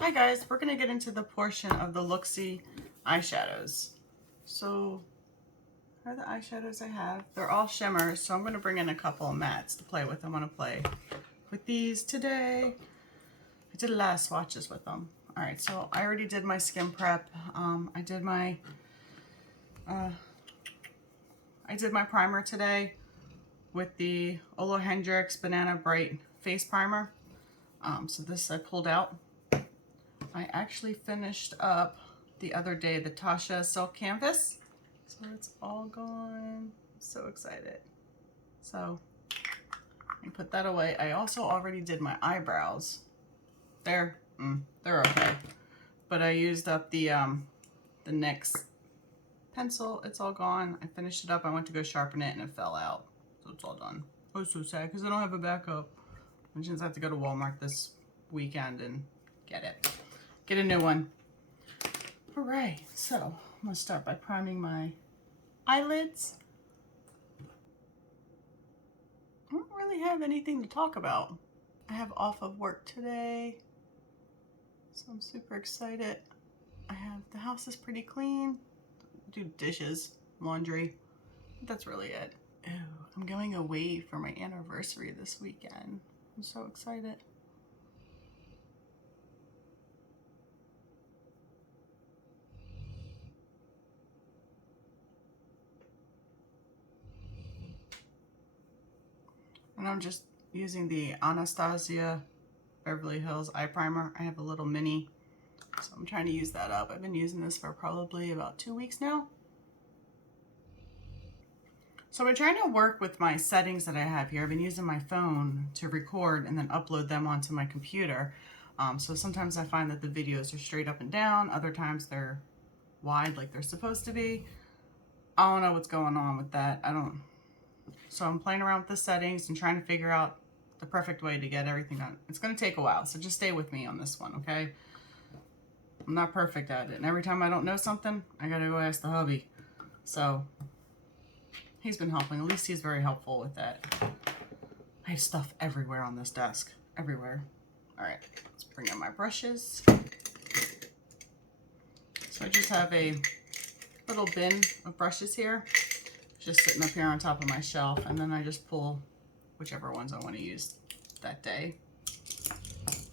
Hi guys, we're going to get into the portion of the Looxi eyeshadows. So, here are the eyeshadows I have. They're all shimmers, so I'm going to bring in a couple of mattes to play with. I want to play with these today. I did a lot of swatches with them. Alright, so I already did my skin prep. I did my primer today with the OleHenriksen Banana Bright Face Primer. So this I pulled out. I actually finished up the other day the Tasha Silk Canvas. So it's all gone. I'm so excited. So I put that away. I also already did my eyebrows. They're okay. But I used up the NYX pencil. It's all gone. I finished it up. I went to go sharpen it and it fell out. So it's all done. I was so sad because I don't have a backup. I just have to go to Walmart this weekend and get it. Get a new one. All right, so I'm gonna start by priming my eyelids. I don't really have anything to talk about. I have off of work today, so I'm super excited. The house is pretty clean. Do dishes, laundry. That's really it. Ooh, I'm going away for my anniversary this weekend. I'm so excited. And I'm just using the Anastasia Beverly Hills eye primer. I have a little mini, so I'm trying to use that up. I've been using this for probably about 2 weeks now. So I've been trying to work with my settings that I have here. I've been using my phone to record and then upload them onto my computer. So sometimes I find that the videos are straight up and down. Other times they're wide like they're supposed to be. I don't know what's going on with that. So I'm playing around with the settings and trying to figure out the perfect way to get everything done. It's going to take a while, so just stay with me on this one, okay? I'm not perfect at it, and every time I don't know something, I gotta go ask the hubby. So he's been helping. At least he's very helpful with that. I have stuff everywhere on this desk. Everywhere. All right, let's bring in my brushes. So I just have a little bin of brushes here, just sitting up here on top of my shelf, and then I just pull whichever ones I want to use that day.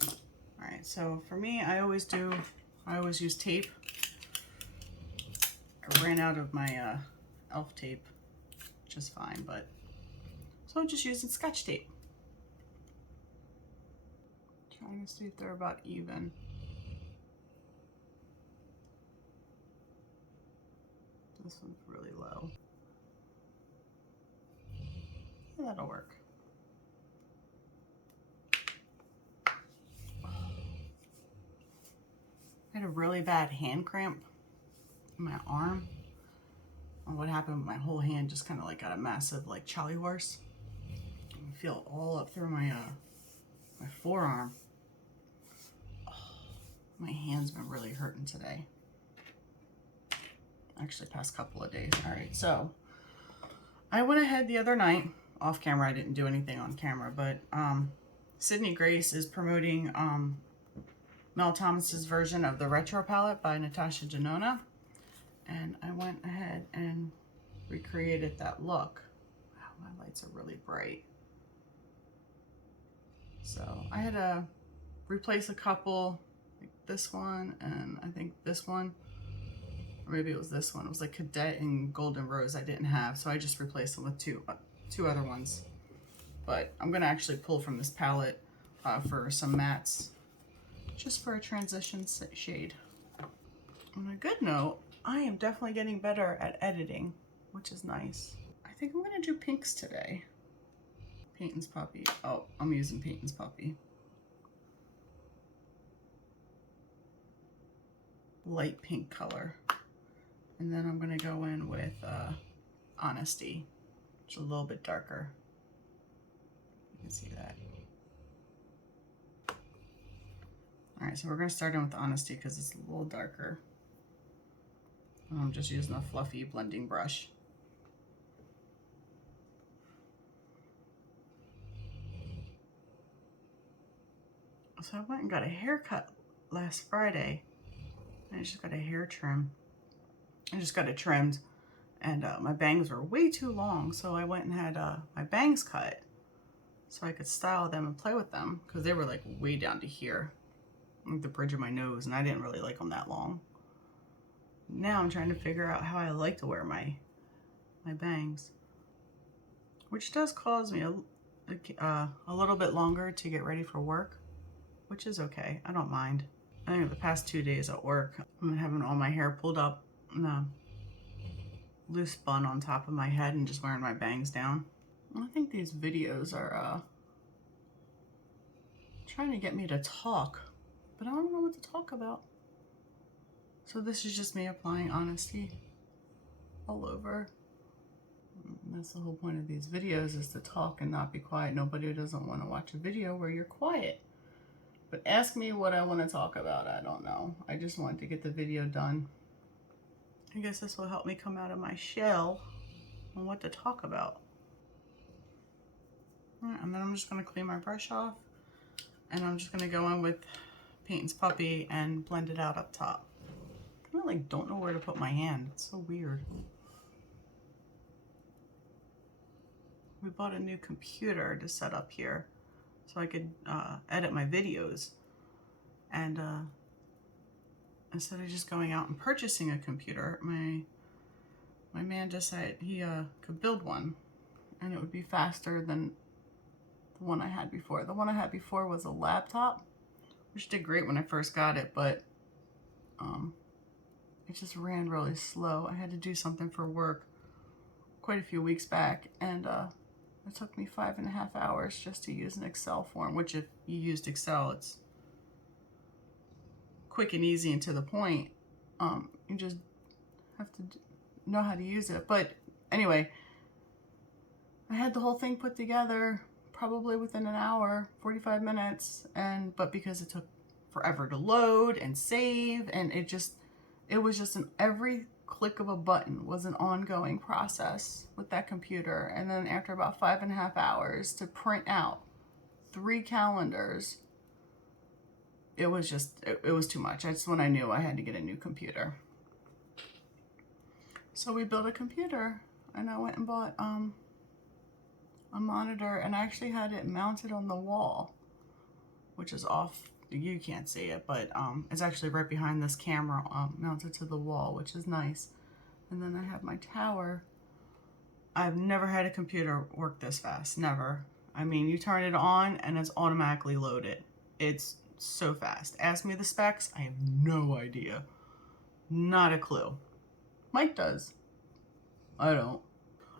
All right, so for me, I always use tape. I ran out of my elf tape, which is fine, but so I'm just using Scotch tape. Trying to see if they're about even. This one's really low. Yeah, that'll work. I had a really bad hand cramp in my arm. And what happened, my whole hand just kind of like got a massive like Charlie horse. I feel it all up through my my forearm. Oh, my hand's been really hurting today. Actually, past couple of days. All right, so I went ahead the other night off camera. I didn't do anything on camera, but Sydney Grace is promoting Mel Thomas's version of the Retro palette by Natasha Denona, and I went ahead and recreated that look. Wow, my lights are really bright. So I had to replace a couple, like this one, and I think this one, or maybe it was this one. It was like Cadet and Golden Rose I didn't have, so I just replaced them with two other ones. But I'm gonna actually pull from this palette for some mattes, just for a transition shade. On a good note, I am definitely getting better at editing, which is nice. I think I'm gonna do pinks today. Payton's Puppy. Oh, I'm using Payton's Puppy. Light pink color. And then I'm gonna go in with Honesty, which is a little bit darker. You can see that. All right, so we're gonna start in with Honesty because it's a little darker. I'm just using a fluffy blending brush. So I went and got a haircut last Friday. I just got a hair trim. I just got it trimmed, and my bangs were way too long, so I went and had my bangs cut so I could style them and play with them, because they were like way down to here, like the bridge of my nose, and I didn't really like them that long. Now I'm trying to figure out how I like to wear my bangs, which does cause me a little bit longer to get ready for work, which is okay. I don't mind. I think the past 2 days at work, I'm having all my hair pulled up in a loose bun on top of my head and just wearing my bangs down. I think these videos are trying to get me to talk, but I don't know what to talk about. So this is just me applying honesty all over. And that's the whole point of these videos, is to talk and not be quiet. Nobody doesn't want to watch a video where you're quiet. But ask me what I want to talk about. I don't know. I just wanted to get the video done. I guess this will help me come out of my shell on what to talk about. All right, and then I'm just going to clean my brush off, and I'm just going to go in with Payton's Puppy and blend it out up top. I kind of like don't know where to put my hand. It's so weird. We bought a new computer to set up here so I could edit my videos, and instead of just going out and purchasing a computer, my man decided he could build one, and it would be faster than the one I had before. The one I had before was a laptop, which did great when I first got it, but it just ran really slow. I had to do something for work quite a few weeks back, and it took me 5.5 hours just to use an Excel form, which if you used Excel, it's quick and easy and to the point. You just have to know how to use it. But anyway, I had the whole thing put together probably within an hour, 45 minutes, but because it took forever to load and save, and it was just every click of a button was an ongoing process with that computer. And then after about 5.5 hours to print out 3 calendars, it was too much. That's when I knew I had to get a new computer. So we built a computer, and I went and bought a monitor, and I actually had it mounted on the wall, which is off. You can't see it, but it's actually right behind this camera, mounted to the wall, which is nice. And then I have my tower. I've never had a computer work this fast, never. I mean, you turn it on and it's automatically loaded. It's so fast. Ask me the specs, I have no idea. Not a clue. Mike does. I don't.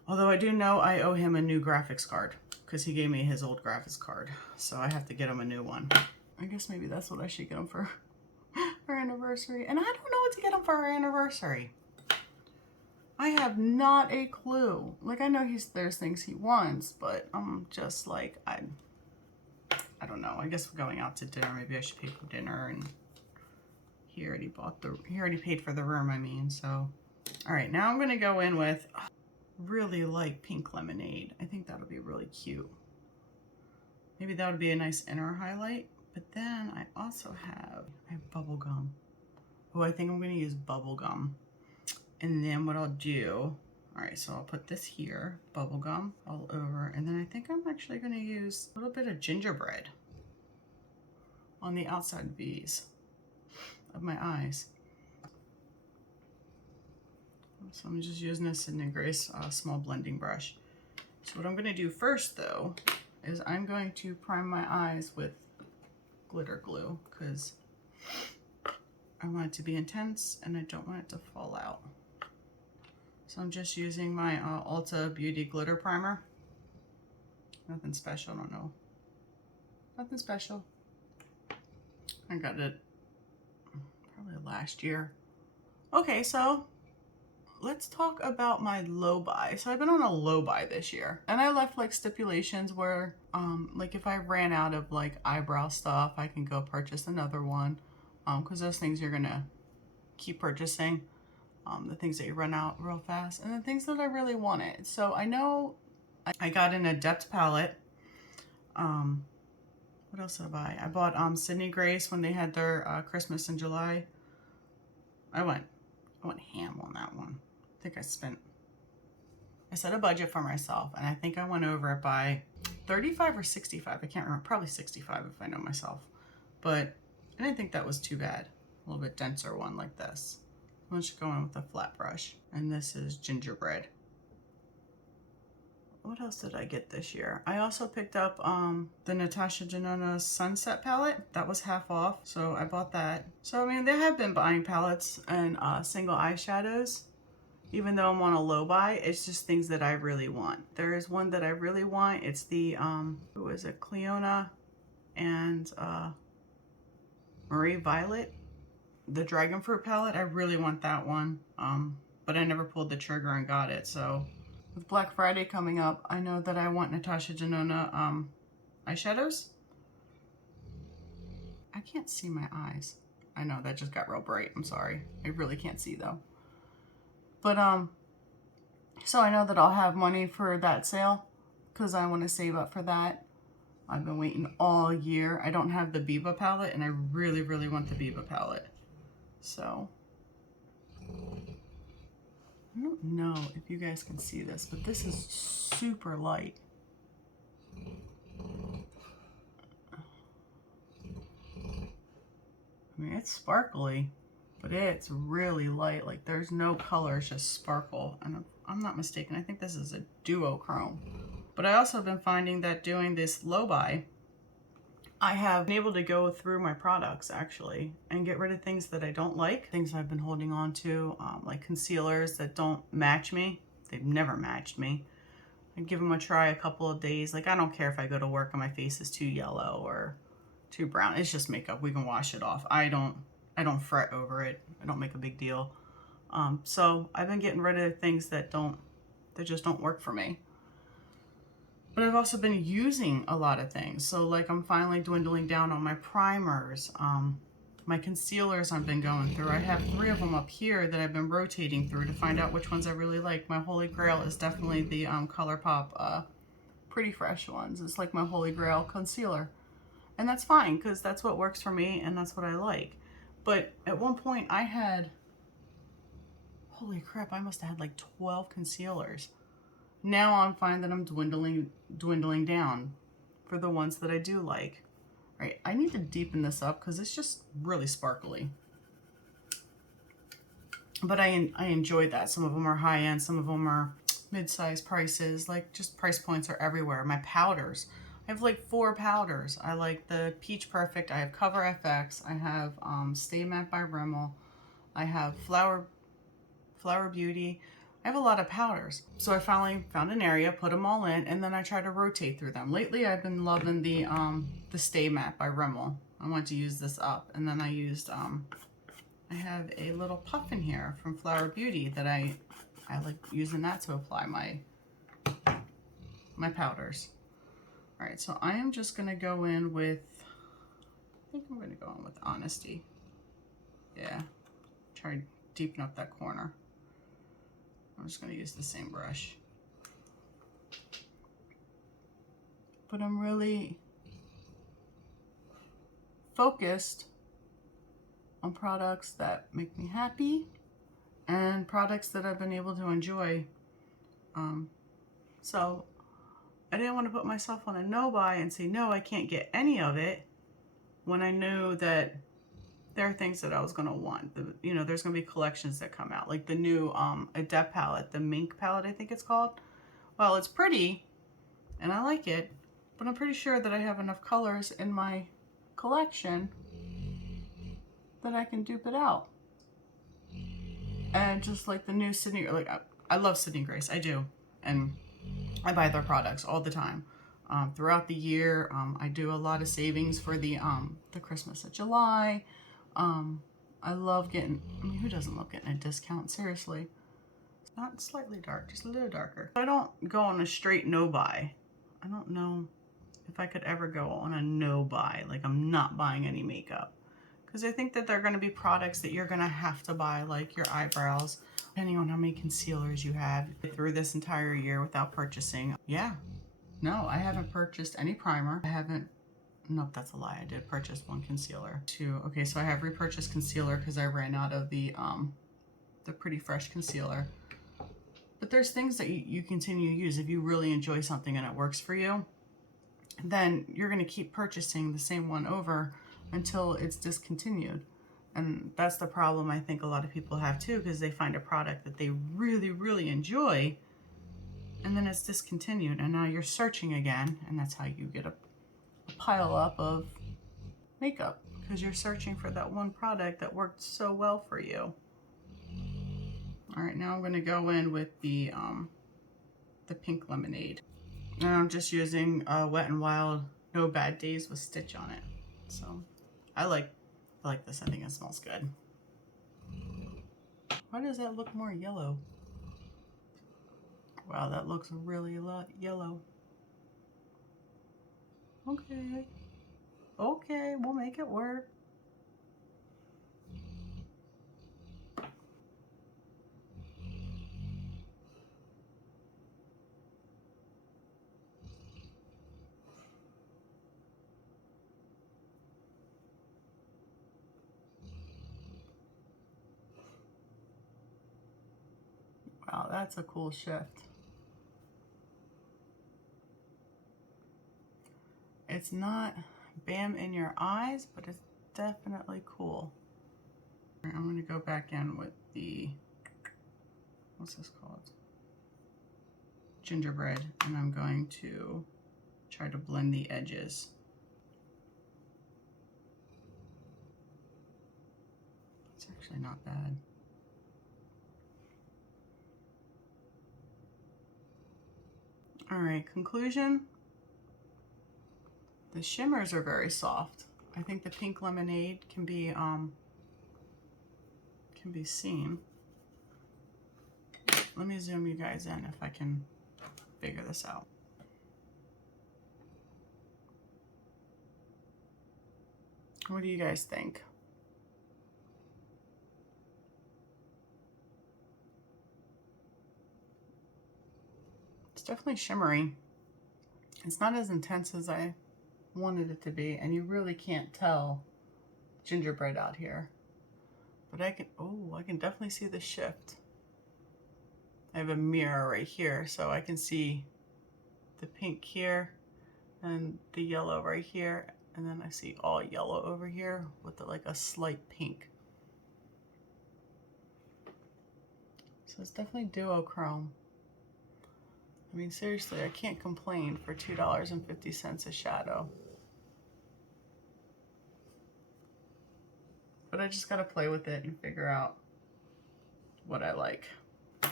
Although I do know I owe him a new graphics card, because he gave me his old graphics card. So I have to get him a new one. I guess maybe that's what I should get him for our anniversary. And I don't know what to get him for our anniversary. I have not a clue. Like, I know there's things he wants, but I'm just like, I don't know. I guess we're going out to dinner. Maybe I should pay for dinner, and he already paid for the room, I mean, so. All right, now I'm gonna go in with, really like pink lemonade. I think that'll be really cute. Maybe that would be a nice inner highlight. But then I also have bubblegum. Oh, I think I'm gonna use bubblegum. And then what I'll do, all right, so I'll put this here, bubblegum all over. And then I think I'm actually gonna use a little bit of gingerbread on the outside V's of my eyes. So I'm just using a Sydney Grace small blending brush. So what I'm gonna do first though, is I'm going to prime my eyes with glitter glue, because I want it to be intense and I don't want it to fall out. So I'm just using my Ulta Beauty Glitter Primer. Nothing special, I don't know. Nothing special. I got it probably last year. Okay, so let's talk about my low buy. So I've been on a low buy this year, and I left like stipulations where like if I ran out of like eyebrow stuff, I can go purchase another one, because those things you're gonna keep purchasing, the things that you run out real fast, and the things that I really wanted. So I know I got an Adept palette, What else did I buy? I bought Sydney Grace when they had their Christmas in July. I went ham on that one. I think I set a budget for myself, and I think I went over it by 35 or 65. I can't remember. Probably 65 if I know myself. But I didn't think that was too bad. A little bit denser one like this. I'm just going with a flat brush. And this is Gingerbread. What else did I get this year? I also picked up the Natasha Denona Sunset palette. That was half off, so I bought that. So, I mean, they have been buying palettes and single eyeshadows. Even though I'm on a low buy, it's just things that I really want. There is one that I really want. It's the, who is it? Cleona and Marie Violet. The Dragon Fruit palette. I really want that one. But I never pulled the trigger and got it, so. With Black Friday coming up, I know that I want Natasha Denona eyeshadows. I can't see my eyes. I know that just got real bright. I'm sorry. I really can't see though. But so I know that I'll have money for that sale because I want to save up for that. I've been waiting all year. I don't have the Biba palette, and I really, really want the Biba palette. So I don't know if you guys can see this, but this is super light. I mean, it's sparkly, but it's really light. Like, there's no color, it's just sparkle. And if I'm not mistaken, I think this is a duochrome. But I also have been finding that doing this low buy, I have been able to go through my products actually and get rid of things that I don't like, things I've been holding on to, like concealers that don't match me. They've never matched me. I give them a try a couple of days. Like, I don't care if I go to work and my face is too yellow or too brown. It's just makeup. We can wash it off. I don't fret over it. I don't make a big deal. So I've been getting rid of things that just don't work for me. But I've also been using a lot of things. So like, I'm finally dwindling down on my primers. My concealers I've been going through. I have 3 of them up here that I've been rotating through to find out which ones I really like. My holy grail is definitely the ColourPop Pretty Fresh ones. It's like my holy grail concealer. And that's fine, because that's what works for me and that's what I like. But at one point I had, holy crap, I must have had like 12 concealers. Now I'm finding that I'm dwindling down for the ones that I do like. Right, I need to deepen this up because it's just really sparkly. But I enjoy that. Some of them are high end, some of them are mid-size prices. Like, just price points are everywhere. My powders, I have like 4 powders. I like the Peach Perfect. I have Cover FX. I have Stay Matte by Rimmel. I have Flower Beauty. I have a lot of powders. So I finally found an area, put them all in, and then I try to rotate through them. Lately I've been loving the Stay Matte by Rimmel. I want to use this up. And then I used, I have a little puff in here from Flower Beauty that I like using that to apply my powders. All right, so I am just gonna go in with, I think I'm gonna go in with Honesty. Yeah, try to deepen up that corner. I'm just going to use the same brush. But I'm really focused on products that make me happy and products that I've been able to enjoy. So I didn't want to put myself on a no buy and say, no, I can't get any of it, when I knew that there are things that I was going to want. You know, there's going to be collections that come out, like the new Adept palette, the Mink palette, I think it's called. Well, it's pretty, and I like it, but I'm pretty sure that I have enough colors in my collection that I can dupe it out. And just like the new Sydney, like I love Sydney Grace, I do, and I buy their products all the time. Throughout the year, I do a lot of savings for the Christmas of July. I love getting, I mean, who doesn't love getting a discount? Seriously. It's not slightly dark, just a little darker. I don't go on a straight no buy. I don't know if I could ever go on a no buy, like I'm not buying any makeup. Because I think that there are going to be products that you're going to have to buy, like your eyebrows, depending on how many concealers you have through this entire year without purchasing. Yeah. No, I haven't purchased any primer. I haven't nope, that's a lie. I did purchase one concealer. Okay, so I have repurchased concealer because I ran out of the Pretty Fresh concealer. But there's things that you continue to use. If you really enjoy something and it works for you, then you're going to keep purchasing the same one over until it's discontinued. And that's the problem I think a lot of people have too, because they find a product that they really, really enjoy, and then it's discontinued, and now you're searching again, and that's how you get a pile up of makeup, because you're searching for that one product that worked so well for you. All right, now I'm going to go in with the pink lemonade. And I'm just using Wet n Wild No Bad Days with Stitch on it. So I like this. I think it smells good. Why does that look more yellow? Wow, that looks really yellow. Okay. Okay, we'll make it work. Wow, that's a cool shift. It's not bam in your eyes, but it's definitely cool. All right, I'm going to go back in with the, what's this called? Gingerbread, and I'm going to try to blend the edges. It's actually not bad. All right, conclusion. The shimmers are very soft. I think the pink lemonade can be seen. Let me zoom you guys in if I can figure this out. What do you guys think? It's definitely shimmery. It's not as intense as I wanted it to be, and you really can't tell gingerbread out here. But I can definitely see the shift. I have a mirror right here, so I can see the pink here and the yellow right here, and then I see all yellow over here with like a slight pink. So it's definitely duochrome. I mean, seriously, I can't complain for $2.50 a shadow. But I just gotta play with it and figure out what I like.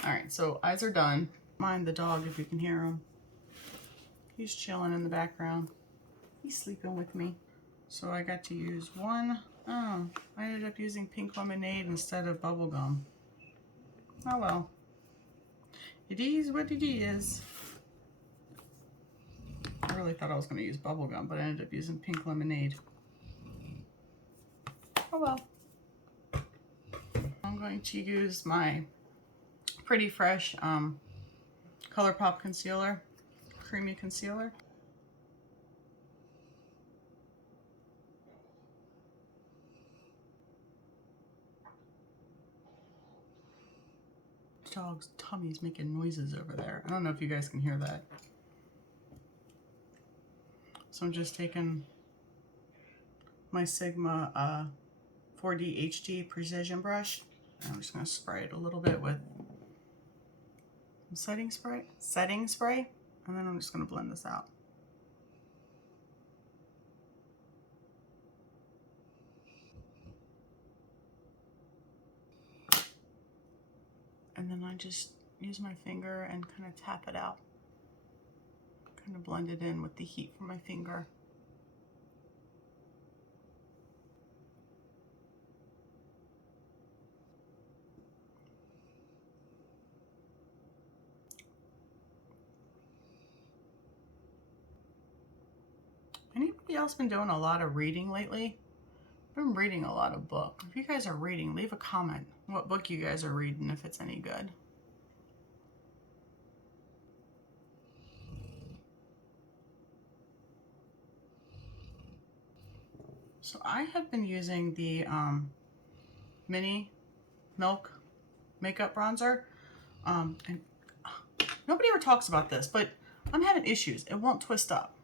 All right, so eyes are done. Mind the dog if you can hear him. He's chilling in the background. He's sleeping with me. So I got to use one. Oh, I ended up using pink lemonade instead of bubblegum. Oh well. It is what it is. I really thought I was going to use bubblegum, but I ended up using pink lemonade. Oh well. I'm going to use my Pretty Fresh ColourPop concealer, creamy concealer. Dog's tummy's making noises over there. I don't know if you guys can hear that. So I'm just taking my Sigma 4D HD precision brush, and I'm just going to spray it a little bit with setting spray, and then I'm just going to blend this out. And then I just use my finger and kind of tap it out. Kind of blend it in with the heat from my finger. Anybody else been doing a lot of reading lately? I've been reading a lot of books. If you guys are reading, leave a comment what book you guys are reading, if it's any good. So I have been using the Mini Milk Makeup Bronzer. And nobody ever talks about this, but I'm having issues. It won't twist up,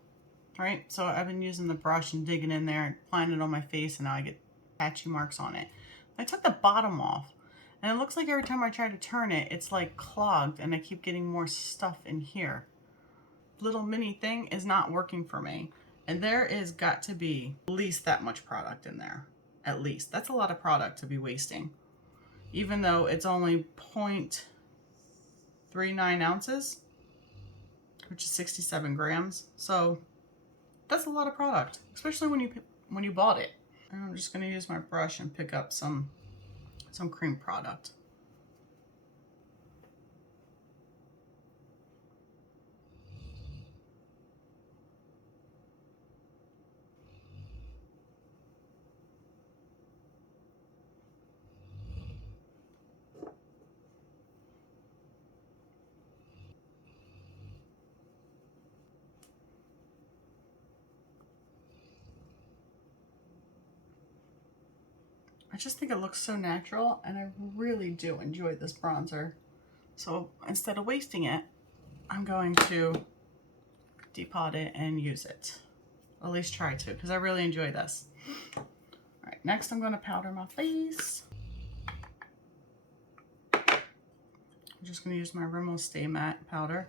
right? So I've been using the brush and digging in there and applying it on my face, and now I get patchy marks on it. I took the bottom off, and it looks like every time I try to turn it, it's like clogged, and I keep getting more stuff in here. Little mini thing is not working for me. And there is got to be at least that much product in there. At least. That's a lot of product to be wasting. Even though it's only 0.39 ounces, which is 67 grams. So that's a lot of product, especially when you bought it. And I'm just going to use my brush and pick up some cream product. I just think it looks so natural, and I really do enjoy this bronzer. So instead of wasting it, I'm going to depot it and use it. Or at least try to, because I really enjoy this. All right, next I'm going to powder my face. I'm just going to use my Rimmel Stay Matte powder.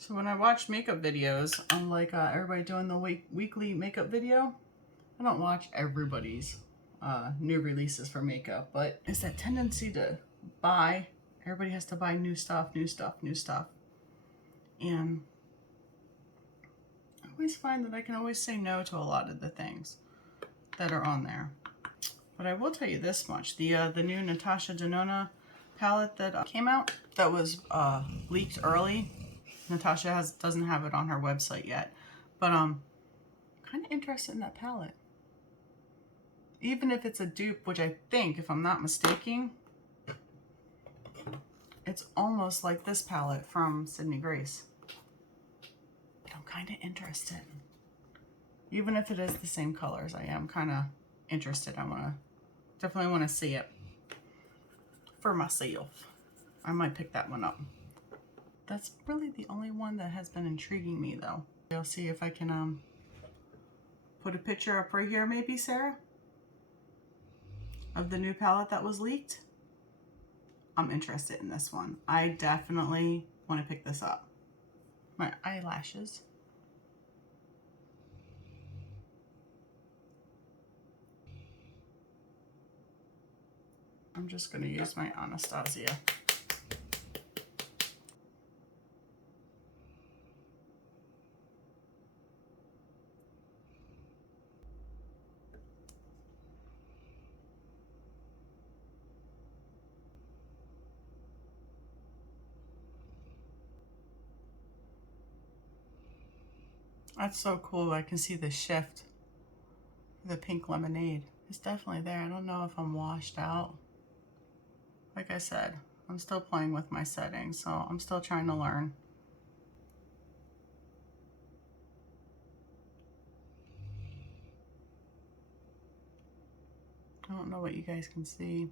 So when I watch makeup videos, I'm like everybody doing the weekly makeup video. I don't watch everybody's new releases for makeup, but it's that tendency to buy. Everybody has to buy new stuff, new stuff, new stuff. And I always find that I can always say no to a lot of the things that are on there. But I will tell you this much. The new Natasha Denona palette that came out, that was leaked early. Natasha doesn't have it on her website yet. But I'm kind of interested in that palette. Even if it's a dupe, which I think, if I'm not mistaken, it's almost like this palette from Sydney Grace. But I'm kind of interested. Even if it is the same colors, I am kind of interested. Definitely want to see it for myself. I might pick that one up. That's really the only one that has been intriguing me, though. I'll see if I can put a picture up right here, maybe, Sarah, of the new palette that was leaked. I'm interested in this one. I definitely want to pick this up. My eyelashes. I'm just going to use my Anastasia. That's so cool. I can see the shift. The pink lemonade. It's definitely there. I don't know if I'm washed out. Like I said, I'm still playing with my settings, so I'm still trying to learn. I don't know what you guys can see.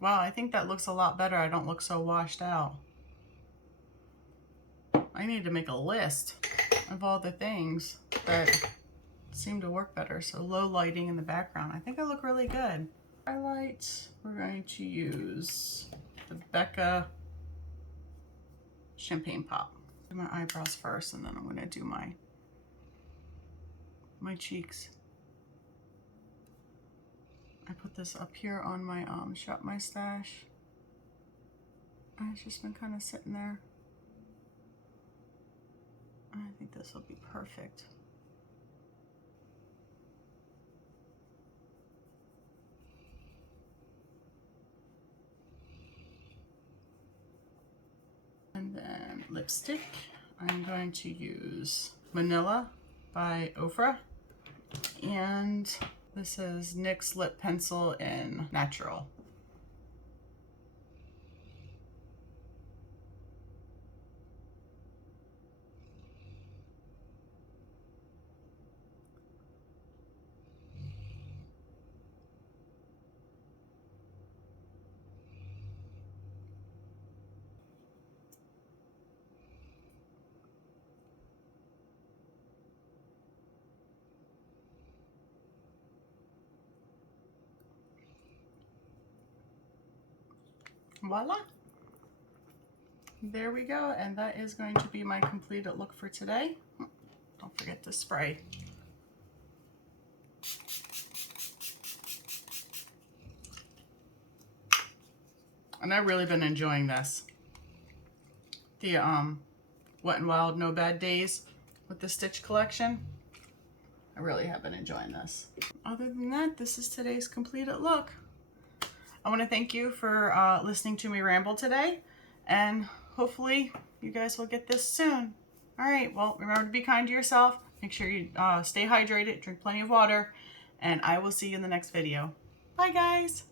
Wow, I think that looks a lot better. I don't look so washed out. I need to make a list of all the things that seem to work better. So low lighting in the background. I think I look really good. Highlights, we're going to use the Becca Champagne Pop. Do my eyebrows first, and then I'm going to do my cheeks. I put this up here on my Shop My Stash. And it's just been kind of sitting there. I think this will be perfect. And then lipstick, I'm going to use Manilla by Ofra. And this is NYX Lip Pencil in Natural. Voila! There we go, and that is going to be my completed look for today. Don't forget to spray. And I've really been enjoying this. The Wet n Wild No Bad Days with the Stitch collection. I really have been enjoying this. Other than that, this is today's completed look. I want to thank you for listening to me ramble today, and hopefully you guys will get this soon. All right, well, remember to be kind to yourself. Make sure you stay hydrated, drink plenty of water, and I will see you in the next video. Bye, guys.